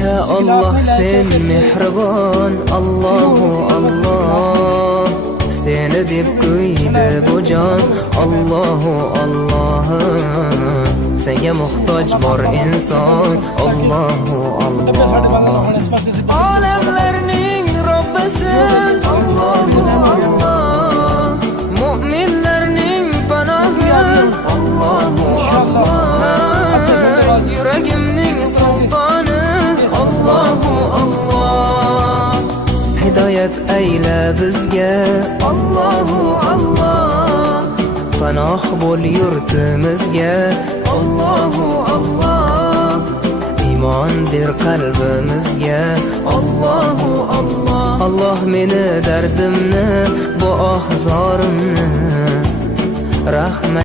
Ya Allah sen mehribon, Allahu Allah. Seni deb kuydi bu jon, Allahu Allah. Senga muhtoj bor inson, Allahu Allah. Olamlarning Robbisin, Allahu Allah. Mu'minlarning panohi, Allahu Allah. Yuragimning sultoni, Allahu Allah. Hidoyat ayla bizga, Allahu Allah. Panoh bo'l yurtimizga, Allahu Allah. Iymon ber qalbimizga, Allahu Allah. Allah meni dardimni, bu ohzorimni rahmat